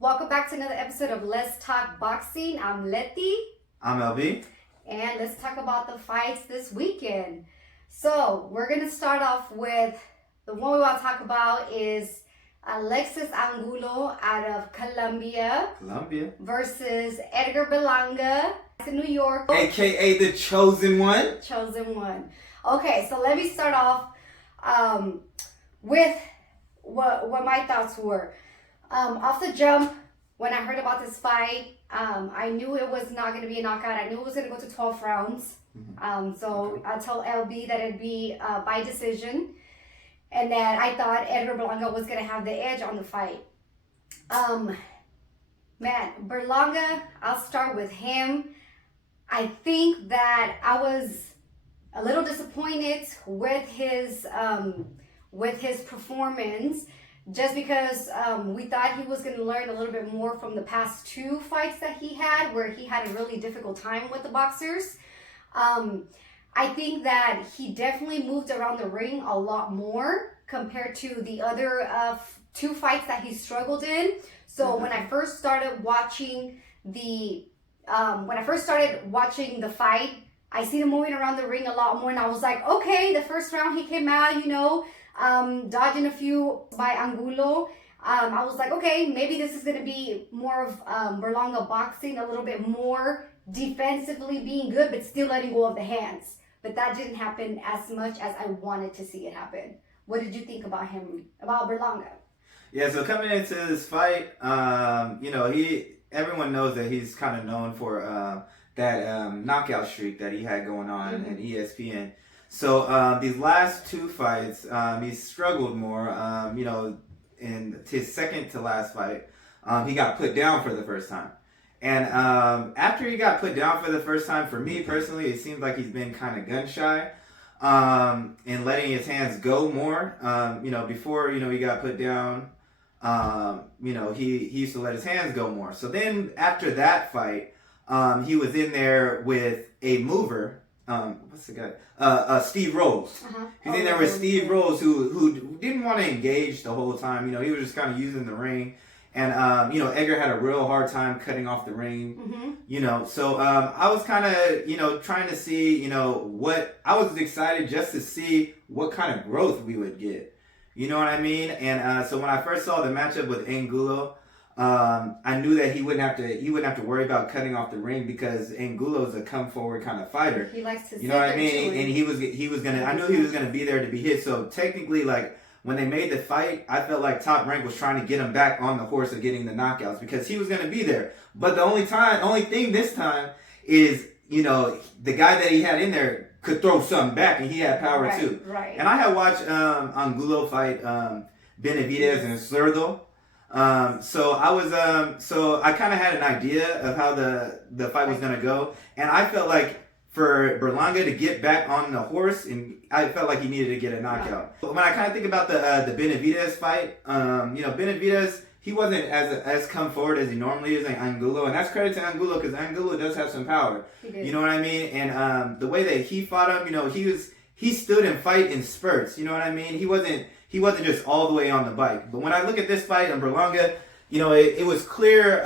Welcome back to another episode of Let's Talk Boxing. I'm Leti. I'm LB. And let's talk about the fights this weekend. So we're going to start off with the one we want to talk about is Alexis Angulo out of Colombia versus Edgar Berlanga in New York. AKA the chosen one. Chosen one. Okay, so let me start off with what my thoughts were. Off the jump, when I heard about this fight, I knew it was not going to be a knockout. I knew it was going to go to 12 rounds. So I told LB that it'd be by decision, and that I thought Edgar Berlanga was going to have the edge on the fight. Berlanga, I'll start with him. I think that I was a little disappointed with his performance, just because we thought he was going to learn a little bit more from the past two fights that he had, where he had a really difficult time with the boxers. I think that he definitely moved around the ring a lot more compared to the other two fights that he struggled in. So when I first started watching the fight, I seen him moving around the ring a lot more, and I was like, okay, the first round he came out, dodging a few by Angulo. I was like, okay, maybe this is going to be more of Berlanga boxing, a little bit more defensively being good, but still letting go of the hands. But that didn't happen as much as I wanted to see it happen. What did you think about him, about Berlanga? Yeah, so coming into this fight, everyone knows that he's kind of known for that knockout streak that he had going on in ESPN. So these last two fights, he struggled more. In his second to last fight, he got put down for the first time. And after he got put down for the first time, for me personally, it seems like he's been kind of gun shy in letting his hands go more. Before he got put down, he used to let his hands go more. So then after that fight, he was in there with a mover. What's the guy? Steve Rose. He's in there with Steve Rose, who didn't want to engage the whole time. He was just kind of using the ring. And, Edgar had a real hard time cutting off the ring. So I was kind of, trying to see, I was excited just to see what kind of growth we would get. You know what I mean? And so when I first saw the matchup with Angulo, I knew that he wouldn't have to worry about cutting off the ring, because Angulo's a come forward kind of fighter. He likes to, you know what I mean? And he was gonna. I knew he was gonna be there to be hit. So technically, like when they made the fight, I felt like Top Rank was trying to get him back on the horse of getting the knockouts, because he was gonna be there. But the only thing this time is, the guy that he had in there could throw something back, and he had power too. Right. And I had watched Angulo fight Benavidez and Cerdo. So I kind of had an idea of how the fight was going to go. And I felt like for Berlanga to get back on the horse, and I felt like he needed to get a knockout. But when I kind of think about the Benavidez fight, Benavidez, he wasn't as come forward as he normally is in Angulo. And that's credit to Angulo, because Angulo does have some power. He did. You know what I mean? And the way that he fought him, he stood and fight in spurts. You know what I mean? He wasn't just all the way on the bike. But when I look at this fight on Berlanga, it was clear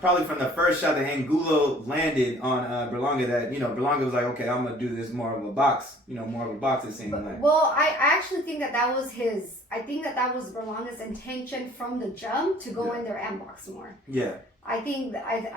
probably from the first shot that Angulo landed on Berlanga that, Berlanga was like, okay, I'm going to do this more of a box, it seemed like. Well, I actually think that was was Berlanga's intention from the jump, to go in there and box more. Yeah. I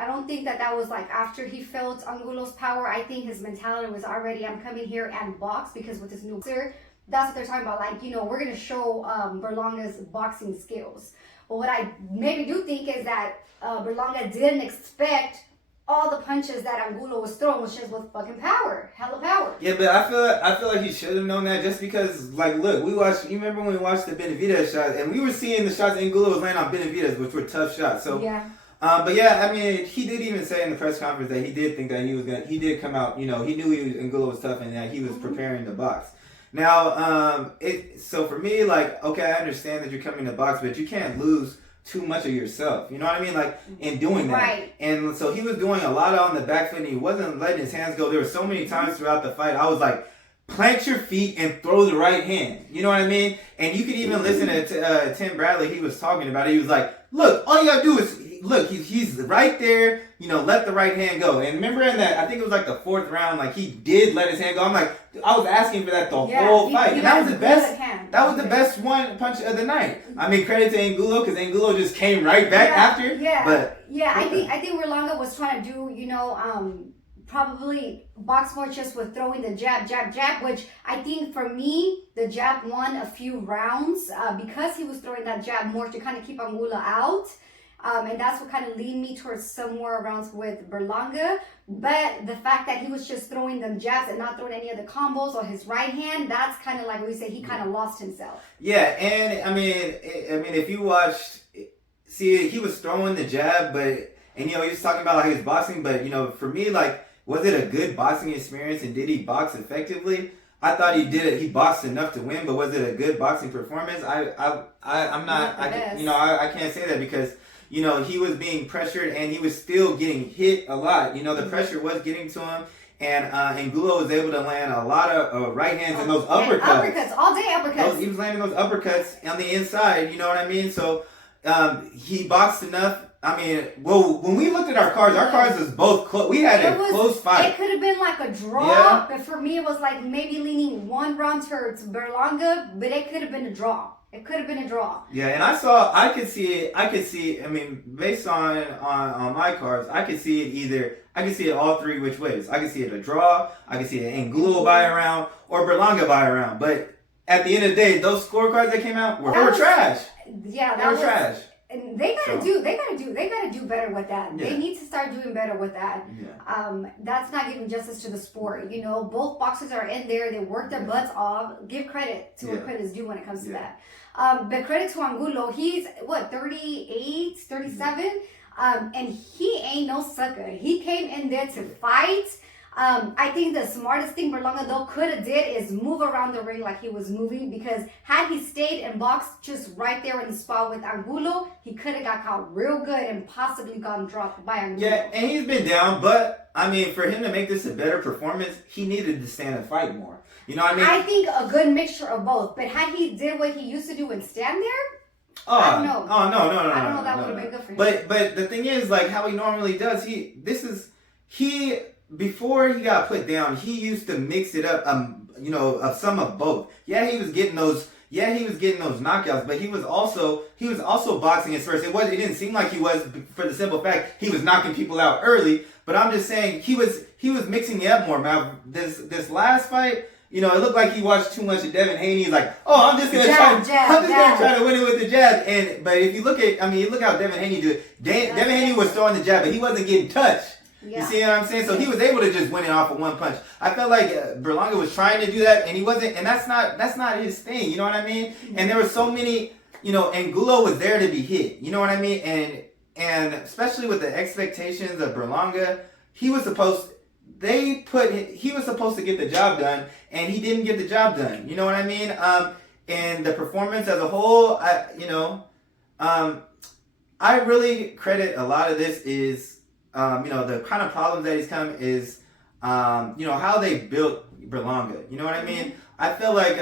don't think that was like after he felt Angulo's power. I think his mentality was already, I'm coming here and box, because with this new boxer, that's what they're talking about. Like, we're going to show Berlanga's boxing skills. But what I maybe do think is that Berlanga didn't expect all the punches that Angulo was throwing, was just with fucking power. Hella power. Yeah, but I feel like he should have known that, just because, like, look, you remember when we watched the Benavidez shots, and we were seeing the shots Angulo was laying on Benavidez, which were tough shots. So, yeah. But yeah, I mean, he did even say in the press conference that he did think that he did come out, he knew Angulo was tough, and that he was preparing the box. Now, so for me, like, okay, I understand that you're coming to box, but you can't lose too much of yourself. You know what I mean? Like, in doing that. Right. And so he was doing a lot on the back foot, and he wasn't letting his hands go. There were so many times throughout the fight, I was like, plant your feet and throw the right hand. You know what I mean? And you could even listen to Tim Bradley. He was talking about it. He was like, look, all you got to do is he's right there, let the right hand go. And remember in that, I think it was like the 4th round, like he did let his hand go. I'm like, I was asking for that the whole fight. And that was the best, best one punch of the night. I mean, credit to Angulo, because Angulo just came right back after. Yeah. But I think Berlanga was trying to do, probably box more just with throwing the jab, which I think for me, the jab won a few rounds because he was throwing that jab more to kind of keep Angulo out. And that's what kind of lead me towards some more rounds with Berlanga. But the fact that he was just throwing them jabs and not throwing any of the combos or his right hand, that's kind of like we say, he kind of lost himself. Yeah, and I mean, if you watched, see, he was throwing the jab, and he was talking about how he was boxing, but for me, like, was it a good boxing experience and did he box effectively? I thought he did it. He boxed enough to win, but was it a good boxing performance? I'm not. I can't say that because he was being pressured and he was still getting hit a lot. The pressure was getting to him, and Angulo was able to land a lot of right hands and those uppercuts. Uppercuts, all day uppercuts. He was landing those uppercuts on the inside. You know what I mean? So he boxed enough. I mean, well, when we looked at our cards was both close. We had a close fight. It could have been like a draw, but for me, it was like maybe leaning one round towards Berlanga, but it could have been a draw. It could have been a draw. Yeah, and I could see it. I mean, based on my cards, I could see it all 3 which ways. I could see it a draw. I could see it Angulo by a round or Berlanga by a round. But at the end of the day, those scorecards that came out were trash. Yeah, they were trash. And they gotta do better with that. Yeah. They need to start doing better with that. Yeah. That's not giving justice to the sport. Both boxers are in there. They work their butts off. Give credit to what credit is due when it comes to that. But credit to Angulo. He's 38, 37, and he ain't no sucker. He came in there to fight. I think the smartest thing Berlanga though could have did is move around the ring like he was moving, because had he stayed and boxed just right there in the spot with Angulo, he could have got caught real good and possibly gotten dropped by Angulo. Yeah, and he's been down, but I mean, for him to make this a better performance, he needed to stand and fight more. You know what I mean? I think a good mixture of both. But had he did what he used to do and stand there, I don't know. Oh, no. I don't know that would have been good for him. But the thing is, like how he normally does, before he got put down, he used to mix it up, of some of both. Yeah, he was getting those knockouts, but he was also boxing his first. It didn't seem like he was, for the simple fact he was knocking people out early. But I'm just saying he was mixing it up more. Now this last fight, it looked like he watched too much of Devin Haney. He's like, oh, I'm just gonna try to win it with the jab. But if you look how Devin Haney did it. Devin Haney was throwing the jab, but he wasn't getting touched. Yeah. You see what I'm saying? So he was able to just win it off of one punch. I felt like Berlanga was trying to do that, and he wasn't. And that's not his thing. You know what I mean? Mm-hmm. And there were so many. Angulo was there to be hit. You know what I mean? And especially with the expectations of Berlanga, he was supposed to get the job done, and he didn't get the job done. You know what I mean? And the performance as a whole, I really credit a lot of this is. The kind of problems that he's come is, how they built Berlanga. You know what I mean? I feel like,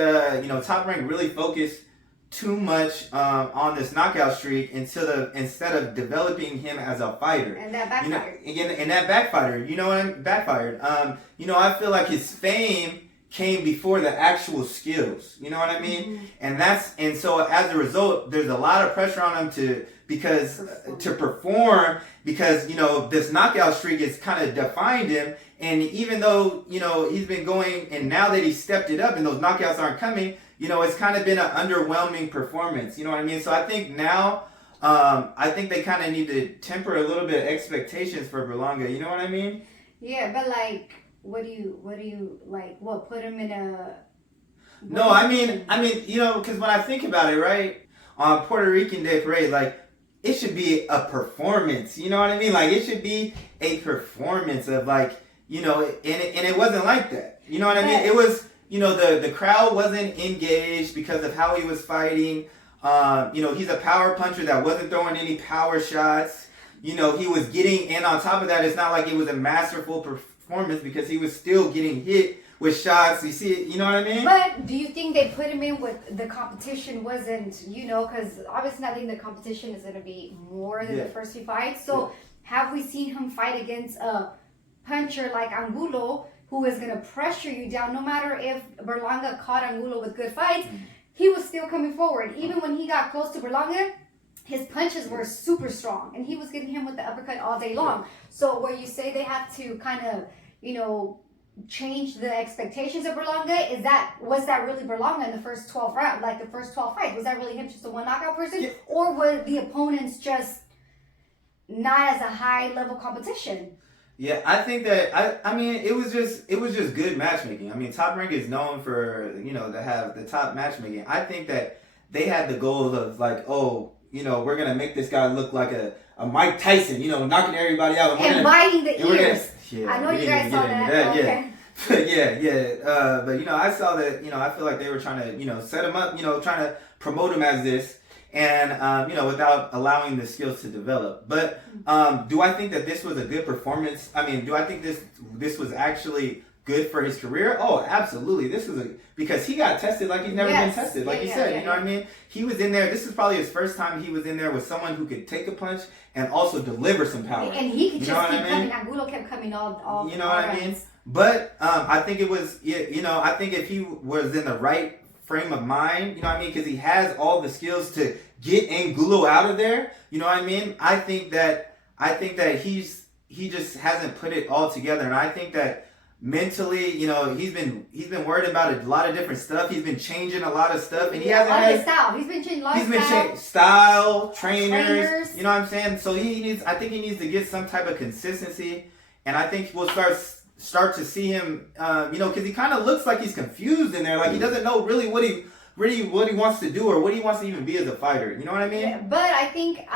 Top Rank really focused too much on this knockout streak instead of developing him as a fighter. And that backfired. And that backfired. Backfired. I feel like his fame came before the actual skills. You know what I mean? Mm-hmm. And so as a result, there's a lot of pressure on him to perform because this knockout streak has kind of defined him. And even though he's been going, and now that he stepped it up and those knockouts aren't coming, it's kind of been an underwhelming performance. You know what I mean? So I think now they kind of need to temper a little bit of expectations for Berlanga. You know what I mean? Yeah, but like, what do you like? What, put him in a? No, I mean, because when I think about it, right, on Puerto Rican Day Parade, like, it should be a performance. You know what I mean? Like, it should be a performance of, like, and it wasn't like that. You know what I mean? It was, the crowd wasn't engaged because of how he was fighting. He's a power puncher that wasn't throwing any power shots. He was getting, and on top of that, it's not like it was a masterful performance because he was still getting hit with shots. You see it, you know what I mean? But do you think they put him in with the competition wasn't, because obviously I think the competition is going to be more than the first few fights. So have we seen him fight against a puncher like Angulo, who is going to pressure you down? No matter if Berlanga caught Angulo with good fights, he was still coming forward. Even when he got close to Berlanga, his punches were super strong, and he was getting him with the uppercut all day long. So where you say they have to kind of, change the expectations of Berlanga, was that really Berlanga in the first 12 rounds, like the first 12 fights? Was that really him, just a one knockout person? Or were the opponents just not as a high level competition? Yeah, I think that I mean it was just good matchmaking. I mean, Top Rank is known for to have the top matchmaking. I think that they had the goal of like, we're gonna make this guy look like a Mike Tyson, knocking everybody out and biting the ears. Yeah, I know you guys saw that. Okay. But I saw that. I feel like they were trying to set him up. Trying to promote him as this. And, without allowing the skills to develop. But do I think that this was a good performance? I mean, do I think this was actually good for his career? Oh, absolutely. This was because he got tested like he's never been tested. Like you said, you know what I mean? He was in there. This is probably his first time he was in there with someone who could take a punch and also deliver some power. And he could just keep coming. Angulo kept coming all You know what I mean? But I think it was, I think if he was in the right frame of mind, you know what I mean? Because he has all the skills to get Angulo out of there. You know what I mean? I think that he just hasn't put it all together, and I think that mentally, he's been worried about a lot of different stuff. He's been changing a lot of stuff, and he hasn't had his style. He's been changing a lot of changing style, trainers. You know what I'm saying? So I think he needs to get some type of consistency, and I think we'll start to see him, because he kind of looks like he's confused in there, like he doesn't know really what he wants to do or what he wants to even be as a fighter. You know what I mean? Yeah, but I think,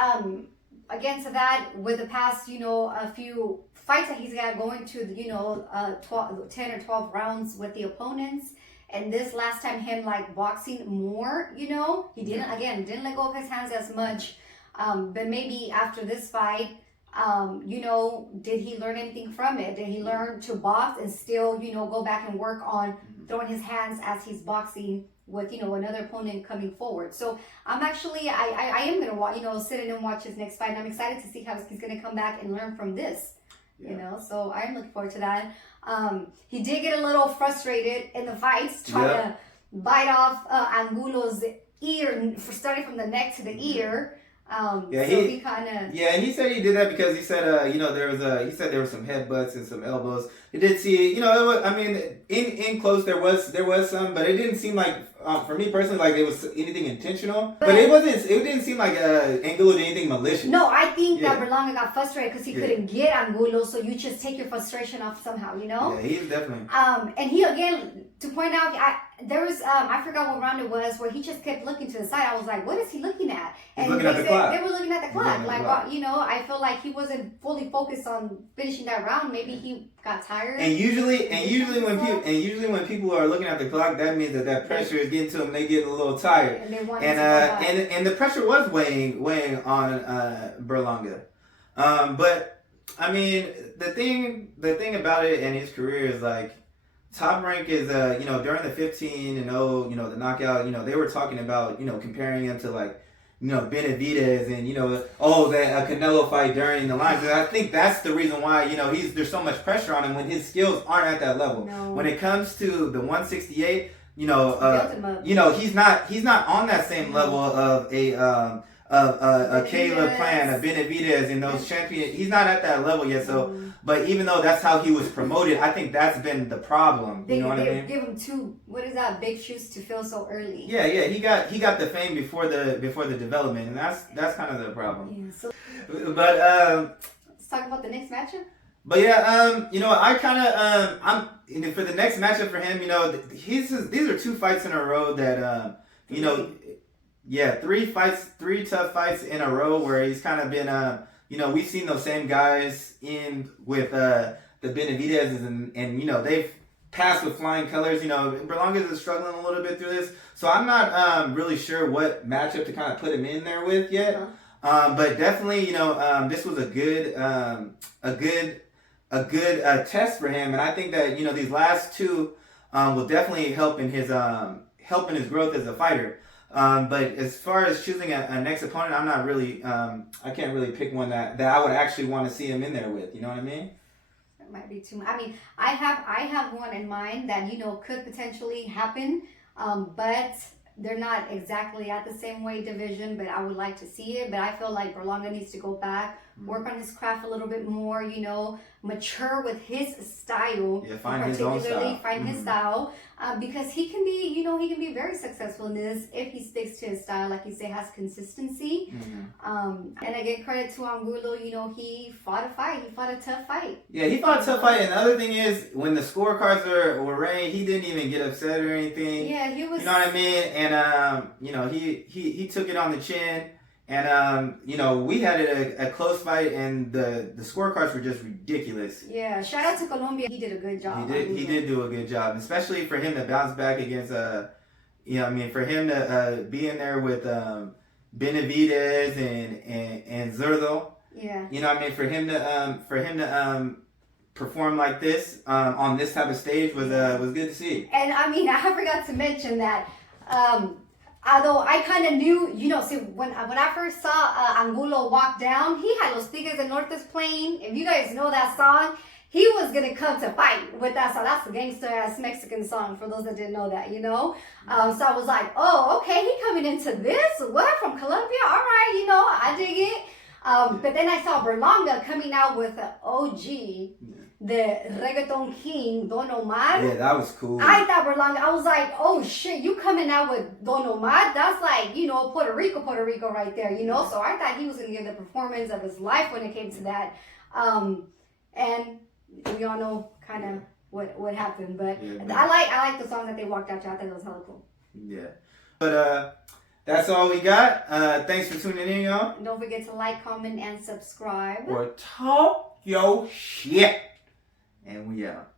again to that, with the past, a few fights that he's got going to, 10 or 12 rounds with the opponents, and this last time him like boxing more, he didn't let go of his hands as much, but maybe after this fight, did he learn anything from it? Did he learn to box and still, go back and work on throwing his hands as he's boxing with, another opponent coming forward? So I'm actually, I am going to watch, sit in and watch his next fight. And I'm excited to see how he's going to come back and learn from this, so I'm looking forward to that. He did get a little frustrated in the fights, trying to bite off Angulo's ear, starting from the neck to the ear. He kind of and he said he did that because he said there were some headbutts and some elbows. He did see in close there was some, but it didn't seem like for me personally like it was anything intentional. But it didn't seem like Angulo did anything malicious. No, I think that Berlanga got frustrated because he couldn't get Angulo, so you just take your frustration off somehow, Yeah, he's definitely. And he again, to point out, there was I forgot what round it was where he just kept looking to the side. I was like, what is he looking at? And looking at the clock. They were looking at the clock. I feel like he wasn't fully focused on finishing that round. Maybe he got tired. And usually when people are looking at the clock, that means that pressure is getting to them. They get a little tired. And they want and the pressure was weighing on Berlanga. But I mean, the thing about it in his career is like, Top Rank is, during the 15-0, the knockout, they were talking about, comparing him to like, Benavidez and, that Canelo fight during the lines. And I think that's the reason why, there's so much pressure on him when his skills aren't at that level. No. When it comes to the 168, he's not on that same level of a Caleb Plant, a Benavidez, and those champions. He's not at that level yet. So, but even though that's how he was promoted, I think that's been the problem. You know what I mean? Give him big shoes to fill so early. Yeah. He got the fame before the development, and that's kind of the problem. Yeah. So, but let's talk about the next matchup. But I kind of for the next matchup for him, these are two fights in a row that three tough fights in a row where he's kind of been, we've seen those same guys in with the Benavidez's and they've passed with flying colors. Berlangas is struggling a little bit through this, so I'm not really sure what matchup to kind of put him in there with yet. But definitely, this was a good test for him, and I think that these last two will definitely help in his growth as a fighter. But as far as choosing a next opponent, I'm not really I can't really pick one that I would actually want to see him in there with. You know what I mean? It might be too much. I mean, I have one in mind that could potentially happen, but they're not exactly at the same weight division. But I would like to see it. But I feel like Berlanga needs to go back, work on his craft a little bit more. Mature with his style. Yeah, find his own style. Find his style, because he can be, he can be very successful in this if he sticks to his style, like you say, has consistency. And I give credit to Angulo. He fought a fight. He fought a tough fight. Yeah, he fought a tough fight. And the other thing is, when the scorecards were ran, he didn't even get upset or anything. Yeah, he was. You know what I mean? And he took it on the chin. And we had a close fight, and the scorecards were just ridiculous. Yeah, shout out to Colombia. He did a good job. He did do a good job, especially for him to bounce back against for him to be in there with Benavidez and Zurdo. Yeah. For him to perform like this on this type of stage was good to see. And I forgot to mention that. Although I kind of knew, see, when I first saw Angulo walk down, he had Los Tigres del Norte's playing. If you guys know that song, he was going to come to fight with that song. That's the gangster-ass Mexican song, for those that didn't know that, So I was like, oh, okay, he coming into this? What, from Colombia? All right, I dig it. But then I saw Berlanga coming out with an OG, the reggaeton king, Don Omar. Yeah, that was cool. I thought Berlanga, I was like, oh shit, you coming out with Don Omar? That's like, Puerto Rico right there, So I thought he was going to give the performance of his life when it came to that. And we all know kind of what happened. But yeah, I like the song that they walked out to. I thought it was hella cool. Yeah. But that's all we got. Thanks for tuning in, y'all. Don't forget to like, comment, and subscribe. Or talk your shit. And we out.